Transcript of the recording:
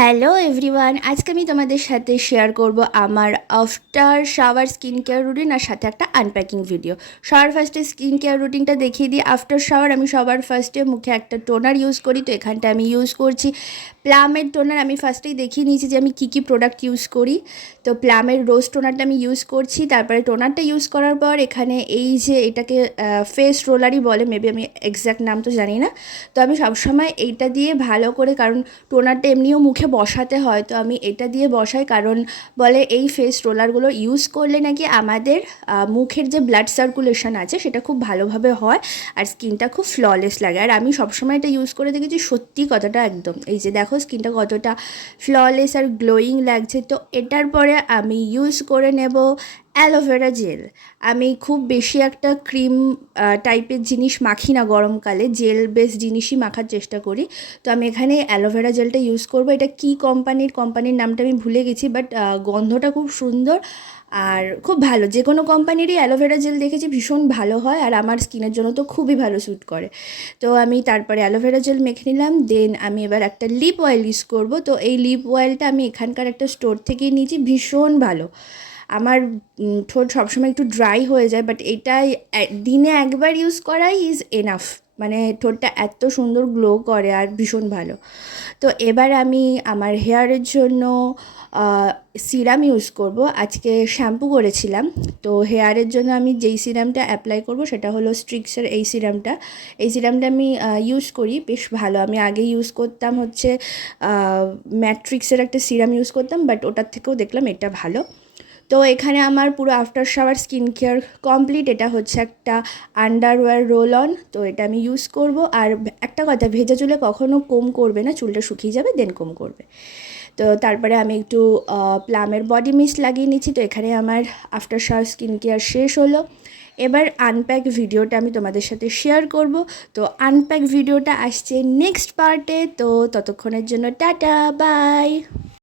Hello everyone, আজকে আমি তোমাদের সাথে শেয়ার করব আমার after shower skin care routine আর সাথে একটা আনপ্যাকিং ভিডিও। সবার ফার্স্টে স্কিন কেয়ার রুটিনটা দেখিয়ে দিই। আফটার শাওয়ার আমি সবার ফার্স্টে মুখে একটা টোনার ইউজ করি, তো এখানটা আমি ইউজ করছি প্লামের টোনার। আমি ফার্স্টেই দেখিয়ে নিয়েছি যে আমি কী কী প্রোডাক্ট ইউজ করি। তো প্লামের রোজ টোনারটা আমি ইউজ করছি। তারপরে টোনারটা ইউজ করার পর এখানে এই যে এটাকে ফেস রোলারই বলে, মেবি আমি এক্স্যাক্ট নাম তো জানি না। তো আমি সবসময় এইটা দিয়ে ভালো করে, কারণ টোনারটা এমনিও মুখে বসাতে হয়, তো আমি এটা দিয়ে বসাই, কারণ বলে এই ফেস রোলারগুলো ইউজ করলে নাকি আমাদের মুখের যে ব্লাড সার্কুলেশন আছে সেটা খুব ভালোভাবে হয় আর স্কিনটা খুব ফ্ললেস লাগে। আর আমি সবসময় এটা ইউজ করে দেখেছি, সত্যি কতটা একদম, এই যে দেখো স্কিনটা কতটা ফ্ললেস আর গ্লোয়িং লাগছে। তো এটার পরে আমি ইউজ করে নেব অ্যালোভেরা জেল। আমি খুব বেশি একটা ক্রিম টাইপের জিনিস মাখি না গরমকালে, জেল বেস জিনিসই মাখার চেষ্টা করি। তো আমি এখানে অ্যালোভেরা জেলটা ইউজ করব। এটা কী কোম্পানির নামটা আমি ভুলে গেছি, বাট গন্ধটা খুব সুন্দর আর খুব ভালো। যে কোনো কোম্পানিরই অ্যালোভেরা জেল দেখেছি ভীষণ ভালো হয়, আর আমার স্কিনের জন্য তো খুবই ভালো স্যুট করে। তো আমি তারপরে অ্যালোভেরা জেল মেখে নিলাম। দেন আমি এবার একটা লিপ অয়েল ইউজ করব। তো এই লিপ অয়েলটা আমি এখানকার একটা স্টোর থেকেই নিয়েছি, ভীষণ ভালো। আমার ঠোঁট সবসময় একটু ড্রাই হয়ে যায়, বাট এটাই দিনে একবার ইউজ করাই ইজ এনাফ। মানে ঠোঁটটা এত সুন্দর গ্লো করে আর ভীষণ ভালো। তো এবার আমি আমার হেয়ারের জন্য সিরাম ইউজ করব। আজকে শ্যাম্পু করেছিলাম, তো হেয়ারের জন্য আমি যেই সিরামটা অ্যাপ্লাই করব সেটা হলো স্ট্রিক্সের এই সিরামটা আমি ইউজ করি, বেশ ভালো। আমি আগে ইউজ করতাম হচ্ছে ম্যাট্রিক্সের একটা সিরাম ইউজ করতাম, বাট ওটার থেকেও দেখলাম এটা ভালো। তো এখানে আমার পুরো after shower skin care complete. এটা হচ্ছে একটা আন্ডারওয়্যার রোল অন, তো এটা আমি ইউজ করব। আর একটা কথা, ভেজা চুলে কখনও কম করবে না, চুলটা শুকিয়ে যাবে দেন কম করবে। তো তারপরে আমি একটু প্লামের বডি মিস্ট লাগিয়ে নিচ্ছি। তো এখানে আমার আফটার শাওয়ার স্কিন কেয়ার শেষ হলো। এবার আনপ্যাক ভিডিওটা আমি তোমাদের সাথে শেয়ার করব। তো আনপ্যাক ভিডিওটা আসছে নেক্সট পার্টে। তো ততক্ষণের জন্য টাটা বাই।